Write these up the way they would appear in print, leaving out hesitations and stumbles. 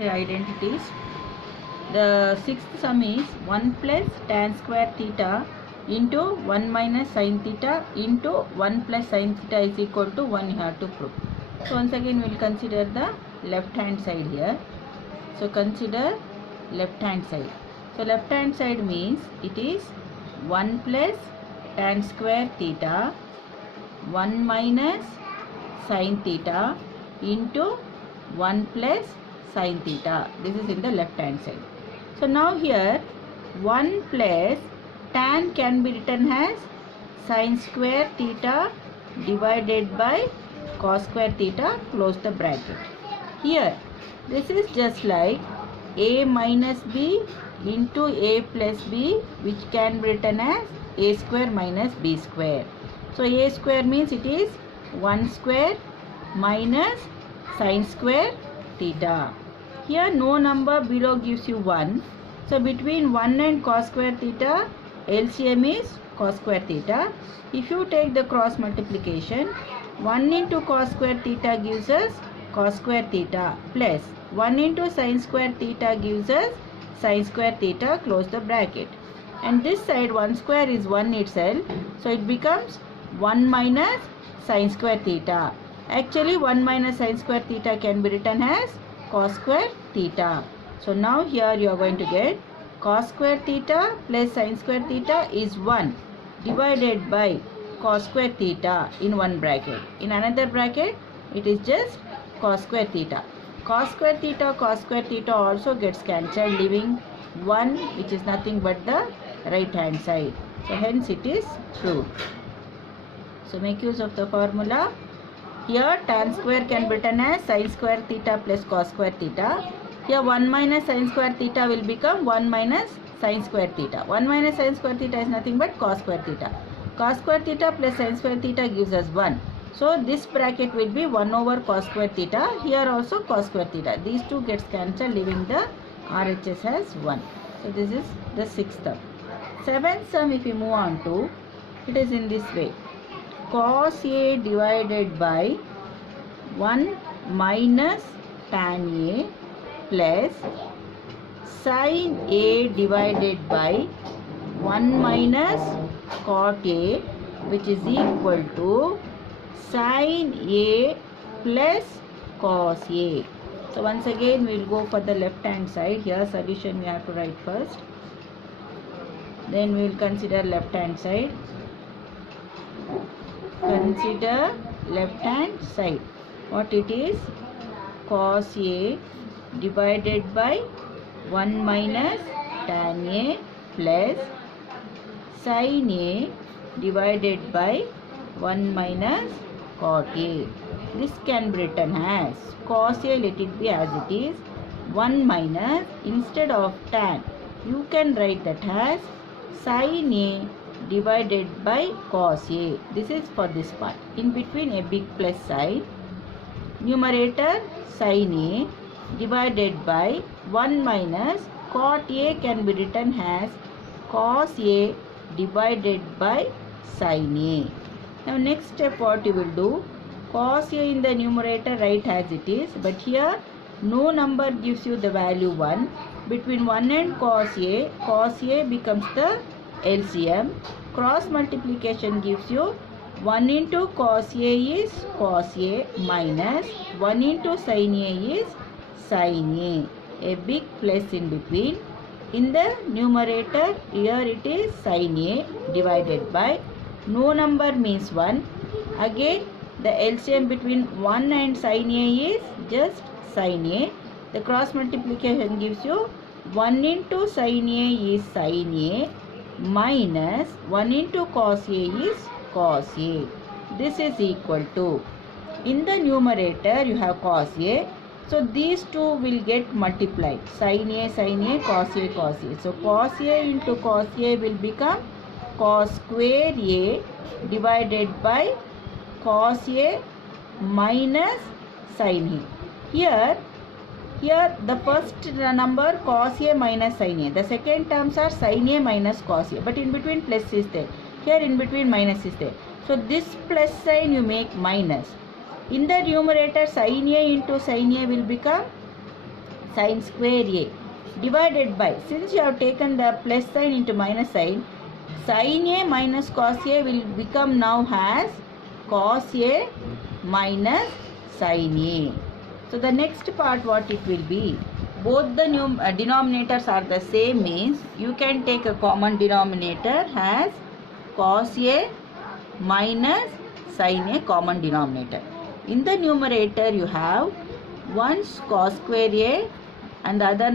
identities. The sixth sum is 1 plus tan square theta into 1 minus sin theta into 1 plus sin theta is equal to 1 you have to prove. So once again we will consider the left hand side here. So consider left hand side. So left hand side means it is 1 plus tan square theta 1 minus sin theta into 1 plus sin theta. This is in the left hand side. So now here 1 plus tan can be written as sin square theta divided by cos square theta, close the bracket. Here this is just like a minus b into a plus b, which can be written as a square minus b square. So a square means it is 1 square minus sin square theta. Here no number below gives you 1. So between 1 and cos square theta, LCM is cos square theta. If you take the cross multiplication, 1 into cos square theta gives us cos square theta plus 1 into sin square theta gives us sin square theta, close the bracket. And this side 1 square is 1 itself. So it becomes 1 minus sin square theta. Actually 1 minus sin square theta can be written as cos square theta. So now here you are going to get cos square theta plus sin square theta is 1 divided by cos square theta in one bracket. In another bracket it is just cos square theta. Cos square theta also gets cancelled, leaving 1, which is nothing but the right hand side. So hence it is proved. So make use of the formula. Here tan square can be written as sin square theta plus cos square theta. Here 1 minus sin square theta will become 1 minus sin square theta. 1 minus sin square theta is nothing but cos square theta. Cos square theta plus sin square theta gives us 1. So this bracket will be 1 over cos square theta. Here also cos square theta. These two gets cancelled, leaving the RHS as 1. So this is the sixth sum. Seventh sum, if we move on to, it is in this way. Cos A divided by 1 minus tan A plus sin A divided by 1 minus cot A, which is equal to sin A plus cos A. So once again we will go for the left hand side. Here solution we have to write first. Then we will consider left hand side. Consider left hand side. What it is? Cos A divided by 1 minus tan A plus sin A divided by 1 minus cot A. This can be written as cos A, let it be as it is, 1 minus, instead of tan you can write that as sin A divided by cos A. This is for this part. In between a big plus sign. Numerator sin A divided by 1 minus cot A can be written as cos A divided by sin A. Now next step what you will do, cos A in the numerator write as it is, but here no number gives you the value 1. Between 1 and cos A becomes the LCM. Cross multiplication gives you 1 into cos A is cos A minus 1 into sin A is sin A. A big plus in between. In the numerator, here it is sin A divided by, no number means 1. Again the LCM between 1 and sin A is just sin A. The cross multiplication gives you 1 into sin A is sin A minus 1 into cos A is cos A. This is equal to, in the numerator you have cos A. So these two will get multiplied. Sin A, cos A, cos A. So cos A into cos A will become cos square A divided by cos A minus sin A. Here the first number cos A minus sin A. The second terms are sin A minus cos A. But in between plus is there. Here in between minus is there. So this plus sign you make minus. In the numerator sin A into sin A will become sin square a divided by, since you have taken the plus sign into minus sign, sin a minus cos a will become now as cos a minus sin a. So the next part what it will be, both the denominators are the same, means you can take a common denominator as cos a minus sin a common denominator. In the numerator you have once cos square a and the other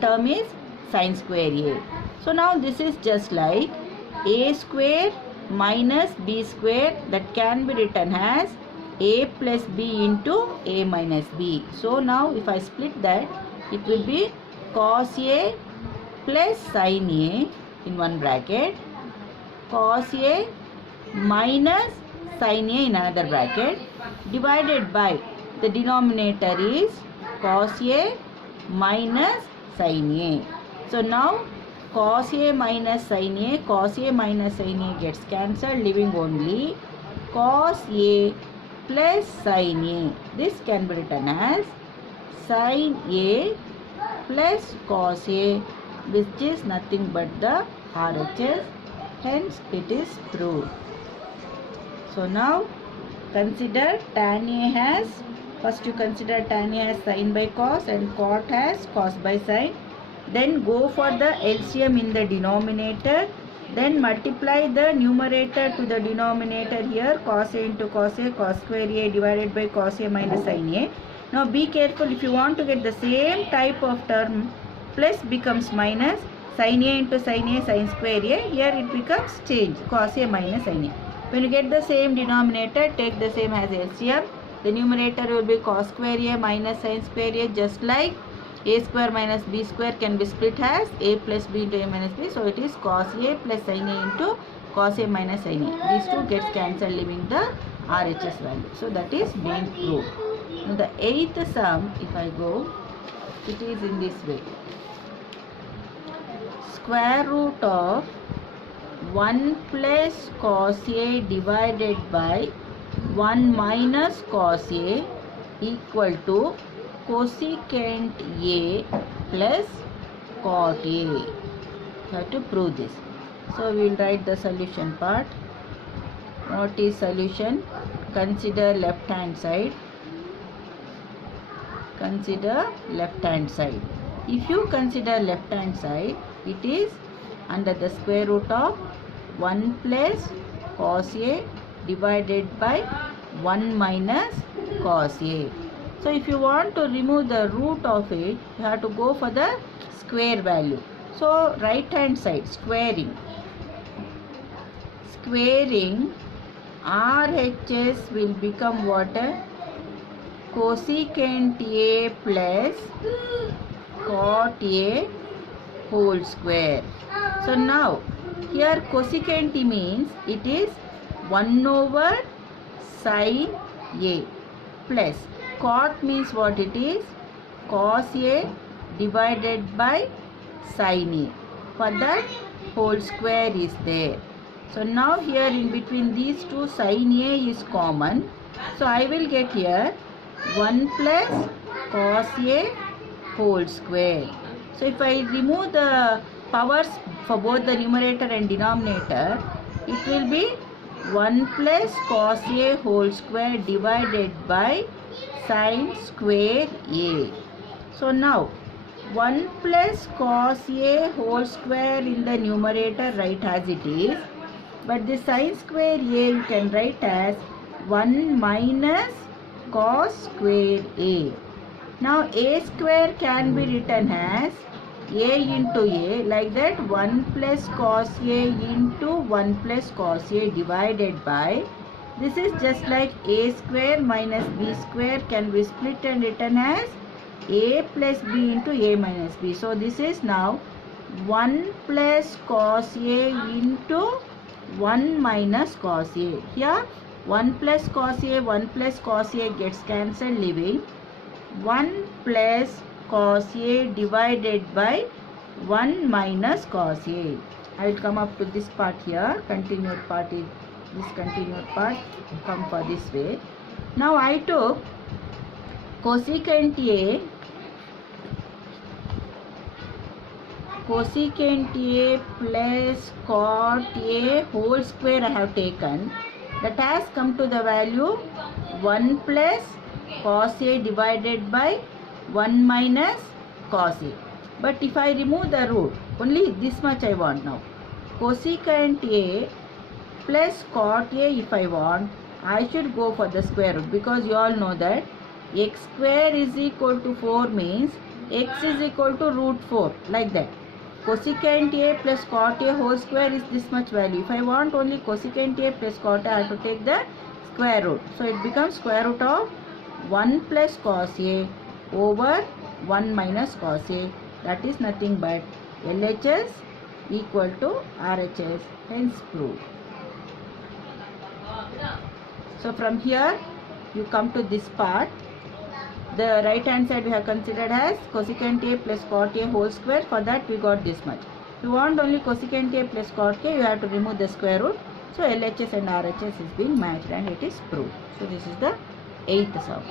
term is sin square a. So now this is just like a square minus b square, that can be written as a plus b into a minus b. So now if I split that, it will be cos a plus sin a in one bracket, cos a minus sin a in another bracket, divided by the denominator is cos a minus sin a. So now cos a minus sin a gets cancelled, leaving only cos a plus sin a. This can be written as sin a plus cos a, which is nothing but the RHS. Hence it is proved. So now consider tan a as, first you consider tan a as sin by cos and cot as cos by sin. Then go for the LCM in the denominator. Then multiply the numerator to the denominator here, cos a into cos a, cos square a divided by cos a minus sin a. Now be careful, if you want to get the same type of term, plus becomes minus, sin a into sin a, sin square a, here it becomes change, cos a minus sin a. When you get the same denominator, take the same as LCM. The numerator will be cos square a minus sin square a, just like a square minus b square can be split as a plus b into a minus b. So it is cos a plus sin a into cos a minus sin a. These two gets cancelled, leaving the RHS value. So that is being proved. Now the eighth sum, if I go, it is in this way. Square root of 1 plus cos a divided by 1 minus cos a equal to cosecant a plus cot a. You have to prove this. So we will write the solution part. What is solution? Consider left hand side. Consider left hand side. If you consider left hand side, it is under the square root of 1 plus cos a divided by 1 minus cos a. So if you want to remove the root of it, you have to go for the square value. So right hand side, squaring. Squaring, RHS will become what? Cosecant a plus cot a whole square. So now here cosecant means it is 1 over sin a plus cot means what it is? Cos a divided by sin a. For that whole square is there. So now here in between these two sin a is common. So I will get here 1 plus cos a whole square. So if I remove the powers for both the numerator and denominator, it will be 1 plus cos a whole square divided by sin square a. So now 1 plus cos a whole square in the numerator, write as it is. But the sin square a you can write as 1 minus cos square a. Now a square can be written as a into a, like that 1 plus cos a into 1 plus cos a divided by, this is just like a square minus b square can be split and written as a plus b into a minus b. So this is now 1 plus cos a into 1 minus cos a. Here 1 plus cos a gets cancelled, leaving 1 plus cos a divided by 1 minus cos a. I will come up to this part here. Continued part is this continued part. Come for this way. Now I took cosecant a cosecant A plus cot A whole square I have taken. That has come to the value 1 plus cos A divided by 1 minus cos A. But if I remove the root, only this much I want now. Cosecant A plus cot A, if I want, I should go for the square root, because you all know that x square is equal to 4 means x is equal to root 4, like that. Cosecant A plus cot A whole square is this much value. If I want only cosecant A plus cot A, I have to take the square root. So it becomes square root of 1 plus cos A over 1 minus cos A. That is nothing but LHS equal to RHS, hence proved. So from here you come to this part. The right hand side we have considered as cosecant A plus cot A whole square. For that we got this much. If you want only cosecant A plus cot A, you have to remove the square root. So LHS and RHS is being matched and it is proved. So this is the 8th sum.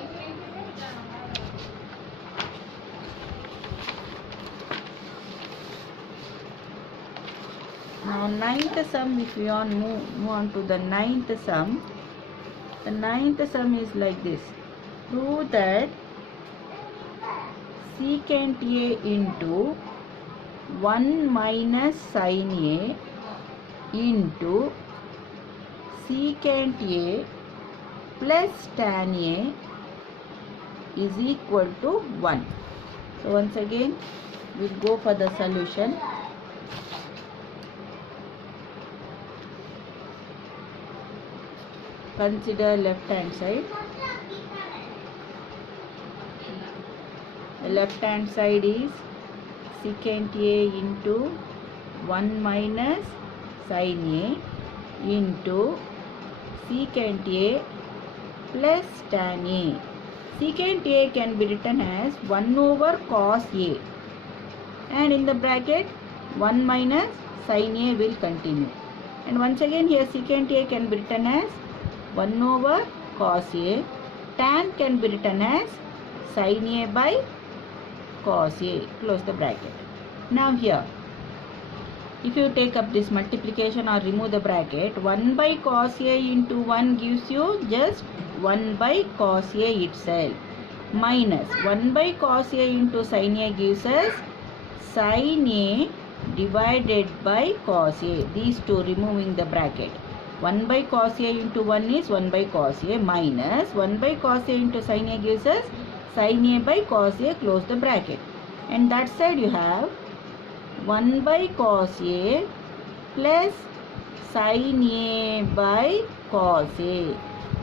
Now 9th sum, if you want move on to the 9th sum. The 9th sum is like this. Prove that secant A into 1 minus sin A into secant A plus tan A is equal to 1. So once again we'll go for the solution. Consider left hand side. The left hand side is secant A into 1 minus sin A into secant A plus tan A. Secant A can be written as 1 over cos A, and in the bracket 1 minus sin A will continue. And once again here secant A can be written as 1 over cos A, tan can be written as sin A by cos A, close the bracket. Now here, if you take up this multiplication or remove the bracket, 1 by cos A into 1 gives you just 1 by cos A itself, minus 1 by cos A into sin A gives us sin A divided by cos A, these two removing the bracket. 1 by cos A into 1 is 1 by cos A, minus 1 by cos A into sin A gives us sin A by cos A, close the bracket. And that side you have 1 by cos A plus sin A by cos A.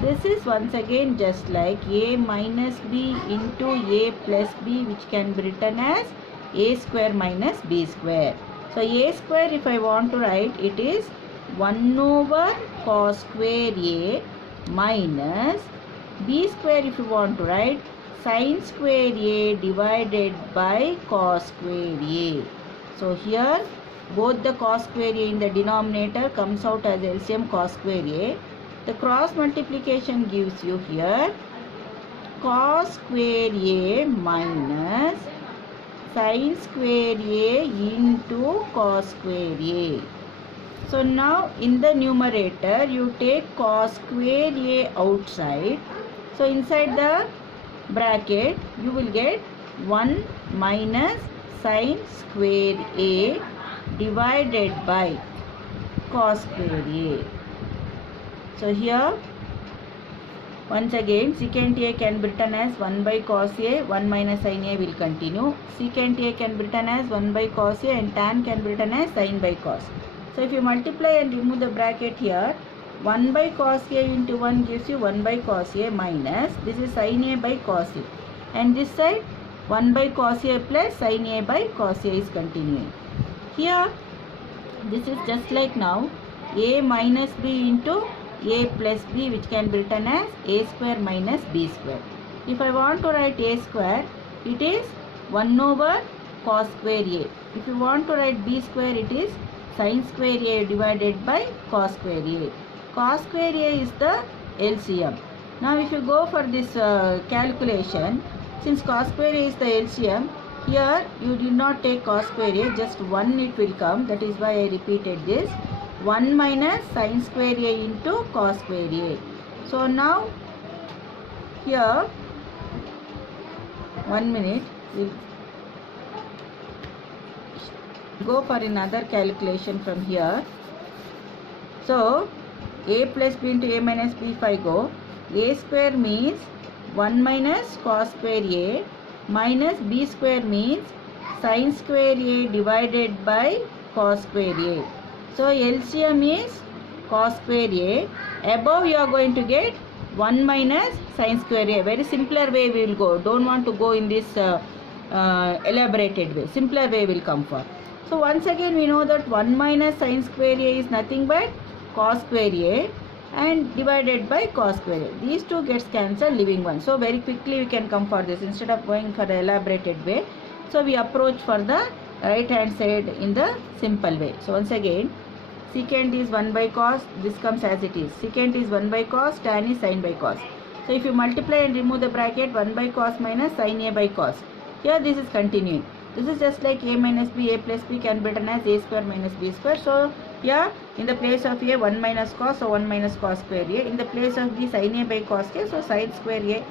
This is once again just like A minus B into A plus B, which can be written as A square minus B square. So A square, if I want to write, it is 1 over cos square A minus B square, if you want to write, sin square A divided by cos square A. So here both the cos square A in the denominator comes out as LCM cos square A. The cross multiplication gives you here cos square A minus sin square A into cos square A. So now in the numerator you take cos square A outside. So inside the bracket you will get 1 minus sin square A divided by cos square A. So here once again secant A can be written as 1 by cos A, 1 minus sin A will continue. Secant A can be written as 1 by cos A and tan can be written as sin by cos. So if you multiply and remove the bracket here, 1 by cos A into 1 gives you 1 by cos A minus, this is sin A by cos A. And this side 1 by cos A plus sin A by cos A is continuing. Here this is just like now A minus B into A plus B, which can be written as A square minus B square. If I want to write A square, it is 1 over cos square A. If you want to write B square, it is sin square A divided by cos square A. Cos square A is the LCM. Now if you go for this calculation, since cos square A is the LCM, here you did not take cos square a, just 1 it will come, that is why I repeated this. 1 minus sin square a into cos square a. So now here 1 minute, we'll go for another calculation from here. So a plus b into a minus b, if I go, a square means 1 minus cos square a minus b square means sin square a divided by cos square a. So LCM is cos square a. Above you are going to get 1 minus sin square a. Very simpler way we will go. Don't want to go in this elaborated way. Simpler way will come for. So once again we know that 1 minus sin square a is nothing but cos square a and divided by cos square a. These two gets cancelled, leaving 1. So very quickly we can come for this instead of going for the elaborated way. So we approach for the right hand side in the simple way. So once again, secant is 1 by cos, this comes as it is. Secant is 1 by cos, tan is sin by cos. So if you multiply and remove the bracket, 1 by cos minus sin a by cos. Here this is continuing. This is just like a minus b, a plus b can be written as a square minus b square. So here in the place of a, 1 minus cos, so 1 minus cos square a. In the place of b, sin a by cos a, so sin square a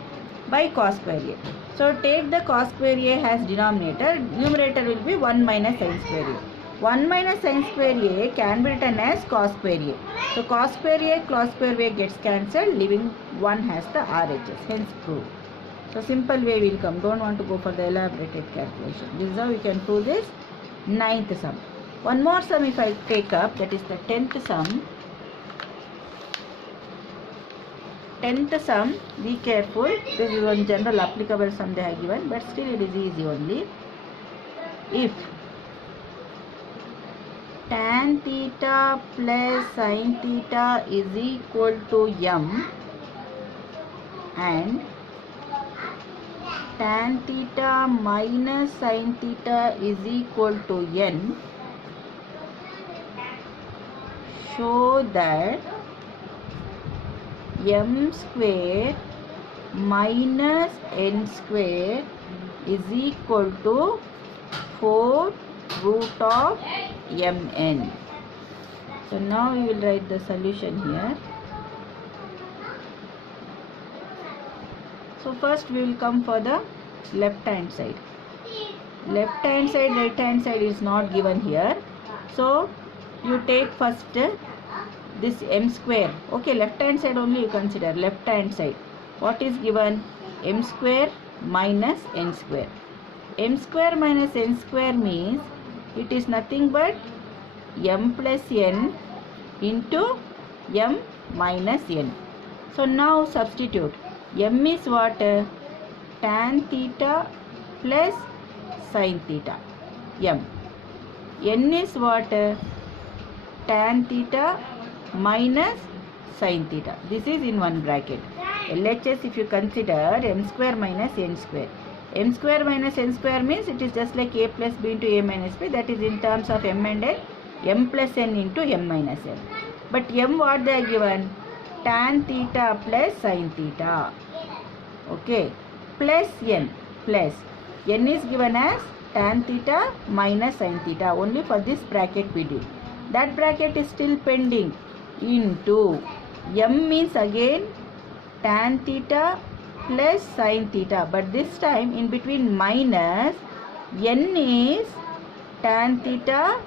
by cos square a. So take the cos square a as denominator, numerator will be 1 minus sin square a. 1 minus sin square a can be written as cos square a. So cos square a, cos square a gets cancelled, leaving 1 has the RHS, hence proved. So simple way will come. Don't want to go for the elaborated calculation. This is how we can prove this 9th sum. One more sum if I take up, that is the 10th sum. 10th sum, be careful. This is one general applicable sum they have given, but still it is easy only. If tan theta plus sin theta is equal to m and tan theta minus sin theta is equal to n, show that m square minus n square is equal to 4 root of mn. So now we will write the solution here. So first we will come for the left hand side. Left hand side, right hand side is not given here. So you take first this m square. Okay, left hand side only you consider. Left hand side. What is given? M square minus n square. M square minus n square means it is nothing but m plus n into m minus n. So now substitute. M is what? Tan theta plus sin theta. M. N is what? Tan theta minus sin theta. This is in one bracket. LHS if you consider m square minus n square. M square minus n square means it is just like a plus b into a minus b. That is in terms of m and n. M plus n into m minus n. But m what they are given? Tan theta plus sin theta. Okay. Plus n. Plus. N is given as tan theta minus sin theta. Only for this bracket we did. That bracket is still pending. Into m means again tan theta plus sin theta, but this time in between minus, n is tan theta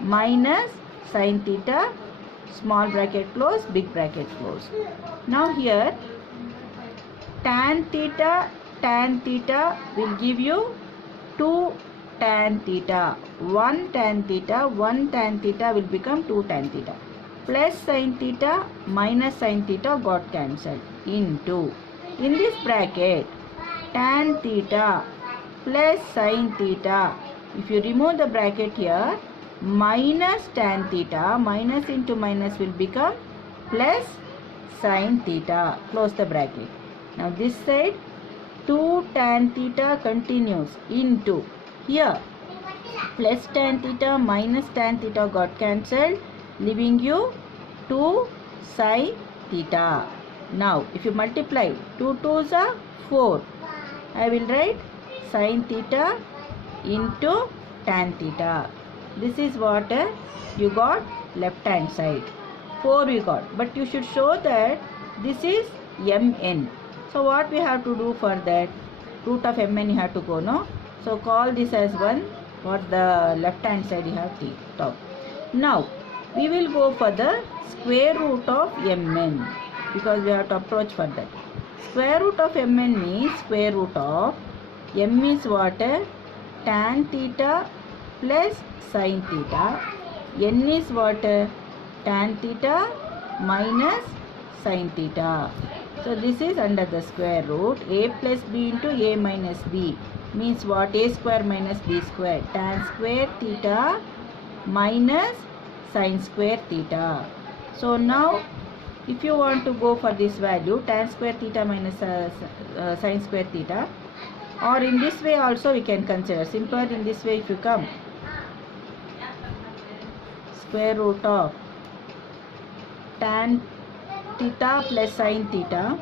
minus sin theta, small bracket close, big bracket close. Now here tan theta will give you 2 tan theta, 1 tan theta will become 2 tan theta. Plus sin theta minus sin theta got cancelled into, in this bracket, tan theta plus sin theta. If you remove the bracket here, minus tan theta, minus into minus will become plus sin theta. Close the bracket. Now this side, 2 tan theta continues into, here plus tan theta minus tan theta got cancelled, leaving you 2 sin theta. Now if you multiply 2 2s are 4, I will write sin theta into tan theta. This is what you got left hand side. 4 we got, but you should show that this is mn. So what we have to do for that? Root of mn you have to go, no? So call this as 1. What the left hand side you have t top. Now we will go for the square root of mn, because we have to approach for that. Square root of mn means square root of m is what? Tan theta plus sin theta. N is what? Tan theta minus sin theta. So this is under the square root. A plus b into a minus b means what? A square minus b square. Tan square theta minus sin square theta. So now if you want to go for this value, tan square theta minus sin square theta, or in this way also we can consider. Simpler in this way if you come, square root of tan theta plus sin theta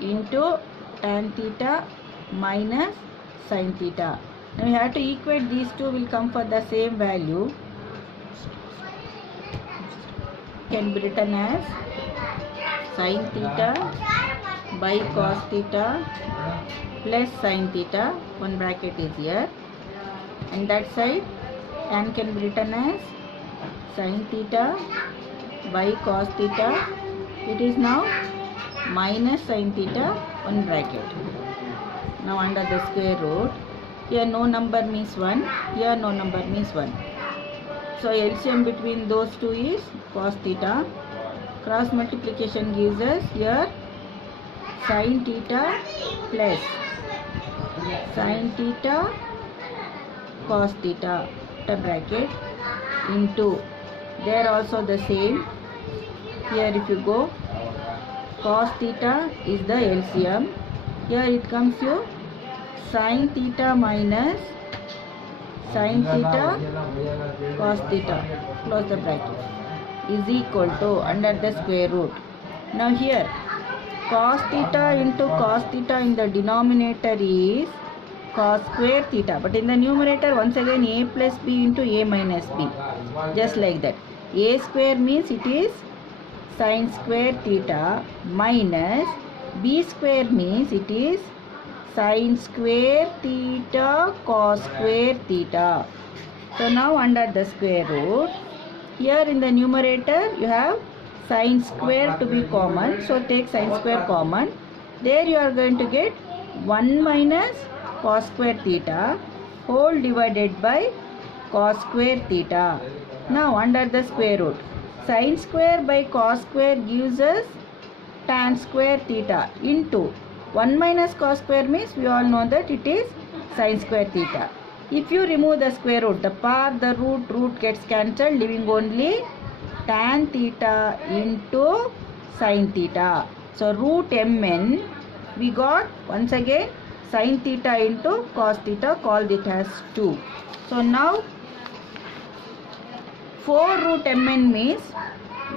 into tan theta minus sin theta. Now we have to equate these two, will come for the same value. Can be written as sin theta by cos theta plus sin theta. One bracket is here, and that side tan can be written as sin theta by cos theta. It is now minus sin theta, one bracket. Now under the square root, here no number means 1, here no number means 1. So LCM between those two is cos theta. Cross multiplication gives us here sin theta plus sin theta cos theta, the bracket, into, there also the same. Here if you go, cos theta is the LCM. Here it comes you sin theta minus sin theta cos theta, close the bracket, is equal to under the square root. Now here cos theta into cos theta in the denominator is cos square theta, but in the numerator once again a plus b into a minus b, just like that. A square means it is sin square theta minus b square means it is sin square theta cos square theta. So now under the square root, here in the numerator you have sin square to be common, so take sin square common. There you are going to get 1 minus cos square theta whole divided by cos square theta. Now under the square root, sin square by cos square gives us tan square theta into 1 minus cos square means we all know that it is sin square theta. If you remove the square root, the part, the root gets cancelled, leaving only tan theta into sin theta. So root mn we got once again sin theta into cos theta, called it as 2. So now 4 root mn means,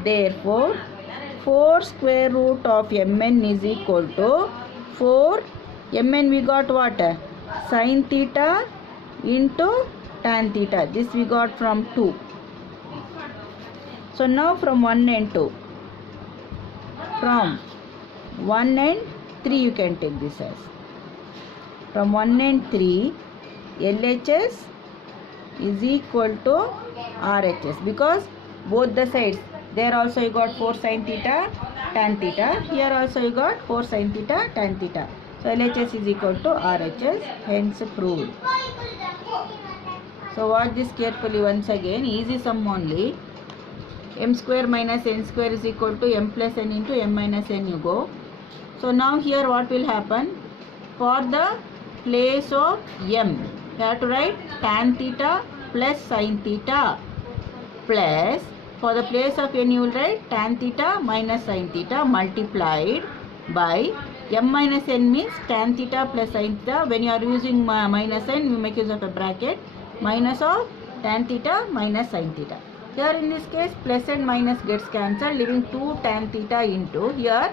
therefore 4 square root of mn is equal to 4 mn we got what? Sin theta into tan theta. This we got from 2. So now from 1 and 2. From 1 and 3 you can take this as. From 1 and 3 LHS is equal to RHS, because both the sides, there also you got 4 sin theta tan theta, here also you got 4 sin theta tan theta. So LHS is equal to RHS, hence proved. So watch this carefully once again, easy sum only. M square minus n square is equal to m plus n into m minus n you go. So now here what will happen? For the place of m, you have to write tan theta plus sin theta, plus for the place of n you will write tan theta minus sin theta multiplied by m minus n means tan theta plus sin theta. When you are using minus n, you make use of a bracket, minus of tan theta minus sin theta. Here in this case plus and minus gets cancelled, leaving 2 tan theta into, here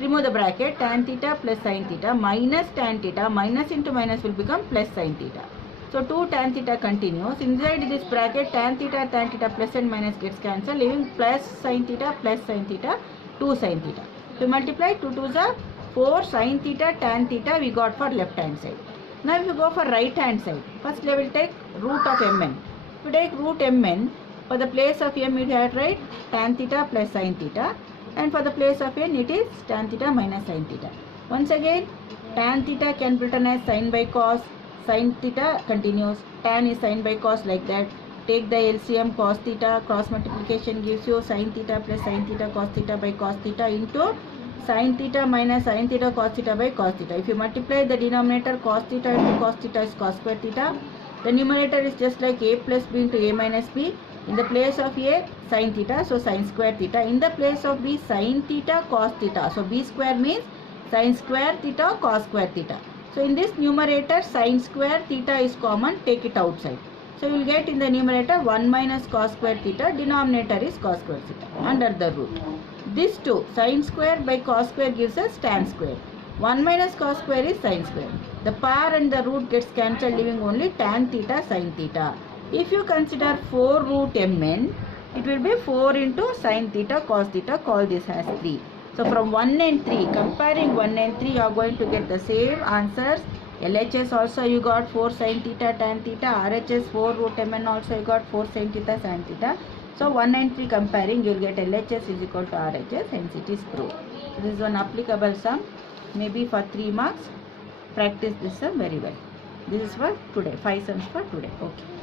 remove the bracket, tan theta plus sin theta minus tan theta, minus into minus will become plus sin theta. So 2 tan theta continues. Inside this bracket, tan theta plus and minus gets cancelled, leaving plus sin theta, 2 sin theta. So multiply 2 2s are 4 sin theta tan theta we got for left hand side. Now if you go for right hand side, first we will take root of mn. If you take root mn, for the place of m you have to write tan theta plus sin theta, and for the place of n it is tan theta minus sin theta. Once again, tan theta can be written as sin by cos, sin theta continues, tan is sin by cos like that. Take the LCM cos theta, cross multiplication gives you sin theta plus sin theta cos theta by cos theta into sin theta minus sin theta cos theta by cos theta. If you multiply the denominator, cos theta into cos theta is cos square theta. The numerator is just like a plus b into a minus b. In the place of a, sin theta, so sin square theta. In the place of b, sin theta cos theta. So b square means sin square theta cos square theta. So in this numerator, sin square theta is common, take it outside. So you will get in the numerator 1 minus cos square theta, denominator is cos square theta under the root. This 2, sin square by cos square gives us tan square. 1 minus cos square is sin square. The power and the root gets cancelled, leaving only tan theta sin theta. If you consider 4 root mn, it will be 4 into sin theta cos theta, call this as 3. So from 1 and 3, comparing 1 and 3, you are going to get the same answers. LHS also you got 4 sin theta tan theta, RHS 4 root mn also you got 4 sin theta sin theta. So 1 and 3 comparing, you will get LHS is equal to RHS, hence it is proved. So this is one applicable sum, maybe for 3 marks. Practice this sum very well. This is for today, 5 sums for today. Okay.